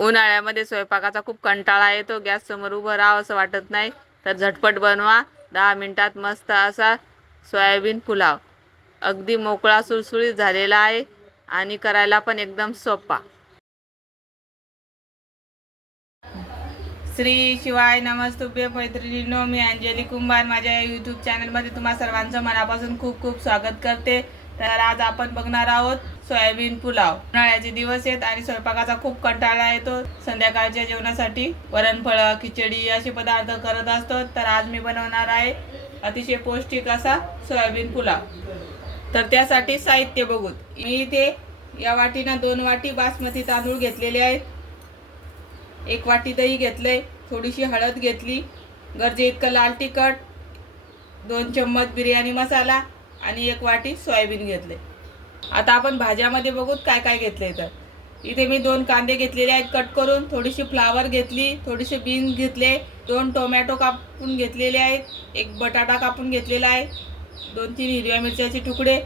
उन्हाळ्यामध्ये स्वयंपाकाचा खूप कंटाळा येतो, गॅस समोर उभं राहावं असं वाटत नाही, तर झटपट बनवा. 10 मिनिटात मस्त असा सोयाबीन पुलाव अगदी मोकळा सुळसुळीत झालेला आहे आणि करायला पण एकदम सोपा. श्री शिवाय नमस्तुभ्य मैत्रिणींनो, मी अंजली कुंभार. माझ्या यूट्यूब चॅनलमध्ये तुम्हा सर्वांचं मनापासून खूप खूप स्वागत करते. तर आज आपण बघणार आहोत सोयाबीन पुलाव. उन्हाळ्याचे दिवस आहेत आणि स्वयंपाकाचा खूप कंटाळा येतो. संध्याकाळच्या जेवणासाठी वरणफळं, खिचडी असे पदार्थ करत असतो. तर आज मी बनवणार आहे अतिशय पौष्टिक असा सोयाबीन पुलाव. तर त्यासाठी साहित्य बघू. मी इथे या वाटीनं 2 वाटी बासमती तांदूळ घेतलेले आहेत. 1 वाटी दही घेतलंय, थोडीशी हळद घेतली, गरजे इतकं लाल तिखट, 2 चम्मच बिर्याणी मसाला आणि 1 वाटी सोयाबीन घेतले. आता आपण भाज्यामध्ये बघूत काय काय घेतलंय. तर इथे मी 2 कांदे घेतलेले आहेत कट करून, थोडीशी फ्लावर घेतली, थोडेसे बीन्स घेतले, 2 टोमॅटो कापून घेतलेले आहेत, 1 बटाटा कापून घेतलेला आहे, 2-3 हिरव्या मिरच्याचे तुकडे,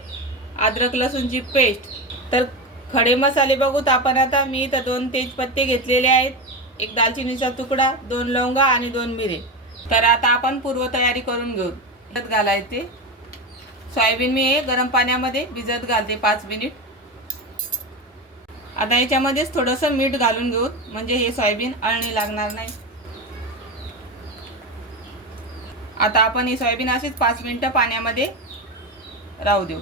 अद्रक लसूणची पेस्ट. तर खडे मसाले बघूत आपण. आता मी इथं 2 तेजपत्ते घेतलेले आहेत, 1 दालचिनीचा तुकडा, 2 लवंगा आणि 2 मिरे. तर आता आपण पूर्वतयारी करून घेऊ. भिजत घालायचे सोयाबीन मी हे गरम पाण्यामध्ये भिजत घालते 5 मिनिट. आता याच्यामध्येच थोडंसं मीठ घालून घेऊ, म्हणजे हे सोयाबीन अळणी लागणार नाही. आता आपण हे सोयाबीन असेच 5 मिनिटं पाण्यामध्ये राहू देऊ.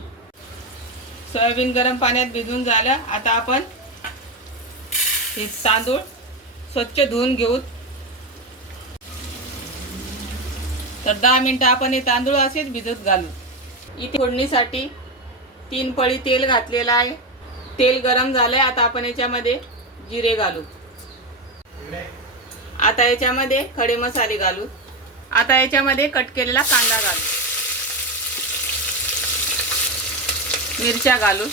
सोयाबीन गरम पाण्यात भिजून झालं. आता आपण हे तांदूळ स्वच्छ धुवून घेऊ. तर 10 मिनिटं आपण हे तांदूळ असेच भिजत घालू. इथे फोडणीसाठी 3 पळी तेल घातलेलं आहे. तेल गरम झालंय. आता आपण याच्यामध्ये जिरे घालू. आता याच्यामध्ये खडे मसाले घालू. आता याच्यामध्ये कट केलेला कांदा घालू, मिरच्या घालू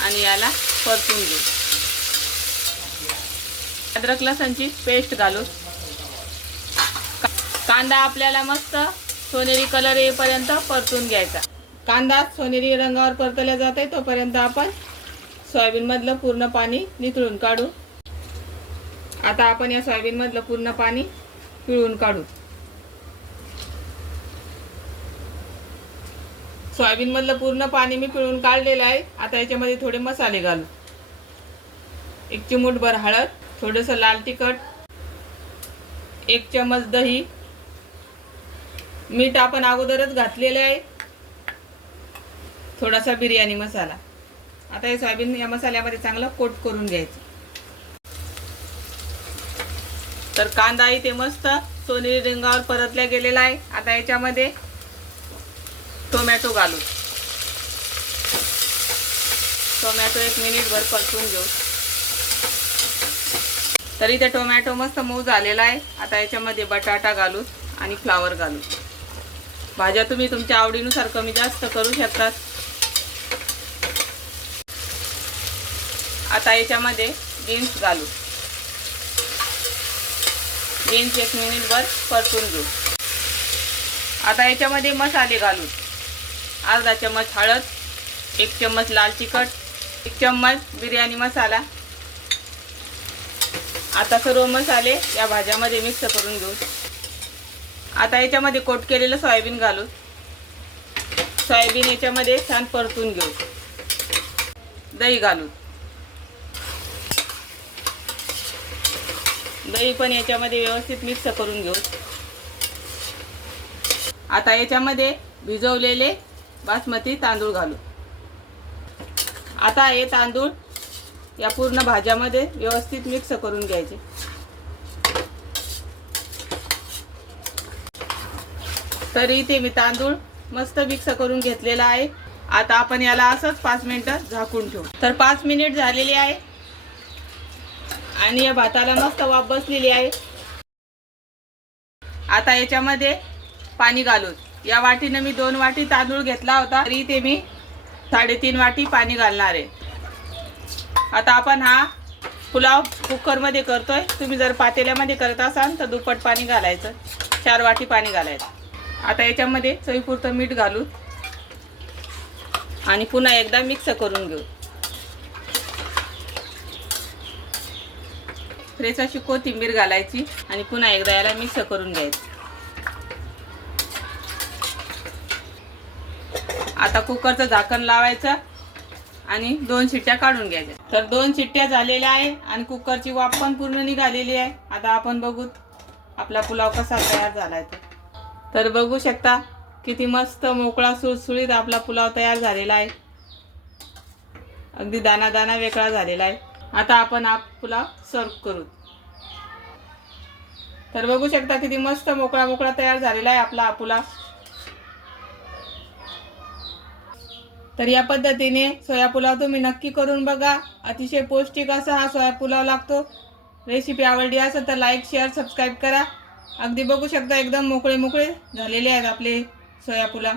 आणि याला परतून घेऊ. अद्रक लसूणची पेस्ट घालू. कांदा आपल्याला मस्त सोनेरी कलर येईपर्यंत परतून घ्यायचा. कांदा सोनेरी रंगावर परतला जात आहे तोपर्यंत आपण सोयाबीन मधलं पूर्ण पाणी निथळून काढू. आता आपण या सोयाबीन मधलं पूर्ण पाणी पिळून काढू. सोयाबीन मधलं पूर्ण पाणी मी पिळून काढलेलं आहे. आता याच्यामध्ये थोडे मसाले घालू. 1 चिमूटभर हळद, थोडंसं लाल तिखट, 1 चम्मच दही, मीठ आपण अगोदरच घातलेले आहे, थोडासा बिर्याणी मसाला. आता हे सोयाबीन या मसाल्यामध्ये चांगलं कोट करून घ्यायचं. तर कांदा इथे मस्त सोनेरी रंगावर परतला गेलेला आहे. आता याच्यामध्ये टोमॅटो घालू. टोमॅटो 1 मिनिटभर परतून घेऊ. तर इथे टोमॅटो मस्त मऊ झालेला आहे. आता याच्यामध्ये बटाटा घालू आणि फ्लावर घालू. भाज्या तुम्ही तुमच्या आवडीनुसार कमी जास्त करू शकतात. आता याच्यामध्ये बीन्स घालू. बीन्स 1 मिनिटभर परतून घेऊ. आता याच्यामध्ये मसाले घालू. अर्धा चम्मच हळद, 1 चम्मच लाल तिखट, 1 चम्मच बिर्याणी मसाला. आता सर्व मसाले या भाज्यामध्ये मिक्स करून घेऊ. आता याच्यामध्ये कोट केलेलं सोयाबीन घालू. सोयाबीन याच्यामध्ये छान परतून घेऊ. दही घालू. दही पण याच्यामध्ये व्यवस्थित मिक्स करून घेऊ. आता याच्यामध्ये भिजवलेले बासमती तांदूळ घालू. आता हे तांदूळ या पूर्ण भाज्यामध्ये व्यवस्थित मिक्स करून घ्यायचे. तर इथे मी तांदूळ मस्त मिक्स करून घेतलेला आहे. आता आपण याला असंच 5 मिनिटं झाकून ठेवू. तर 5 मिनिट झालेली आहे आणि या भाताला मस्त वाफ बसलेली आहे. आता याच्यामध्ये पाणी घालू. या वाटीनं मी 2 वाटी तांदूळ घेतला होता, तरी इथे मी 3.5 वाटी पाणी घालणार आहे. आता आपण हा पुलाव कुकरमध्ये करतोय. तुम्ही जर पातेल्यामध्ये करत असाल तर दुप्पट पाणी घालायचं, 4 वाटी पाणी घालायचं. आता याच्यामध्ये चवीपुरतं मीठ घालू आणि पुन्हा एकदा मिक्स करून घेऊ. फ्रेश अशी कोथिंबीर घालायची आणि पुन्हा एकदा याला मिक्स करून घ्यायचं. आता कुकरचं झाकण लावायचं आणि 2 शिट्ट्या काढून घ्यायच्या. तर 2 शिट्ट्या झालेल्या आहे आणि कुकरची वाफ पण पूर्ण निघालेली आहे. आता आपण बघू आपला पुलाव कसा तयार झालाय तर बघू शकता किती मस्त मोकळा सुळसुळीत आपला पुलाव तयार झालेला आहे. अगदी दाना दाना वेगळा झालेला आहे. आता आपण हा पुलाव सर्व करू. तर बघू शकता किती मस्त मोकळा मोकळा तयार झालेला आहे आपला हा पुलाव. तर या पद्धतीने सोया पुलाव तुम्ही नक्की करून बघा. अतिशय पौष्टिक असा हा सोया पुलाव लागतो. रेसिपी आवडली असेल तर लाईक शेअर सबस्क्राईब करा. अगदी बघू शकता एकदम मोकळे मोकळे झालेले आहेत आपले सोया पुलाव.